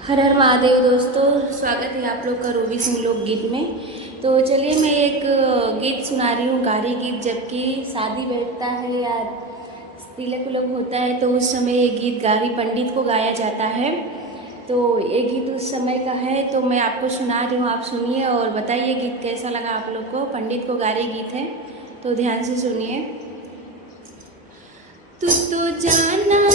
हर हर महादेव दोस्तों, स्वागत है आप लोग का रूबी सिंह लोकगीत में। तो चलिए मैं एक गीत सुना रही हूँ, गारी गीत। जबकि शादी बैठता है या तिलक उलक होता है तो उस समय ये गीत गारी पंडित को गाया जाता है। तो ये गीत उस समय का है, तो मैं आपको सुना रही हूँ, आप सुनिए और बताइए गीत कैसा लगा आप लोग को। पंडित को गारी गीत है, तो ध्यान से सुनिए। तू तो जाना न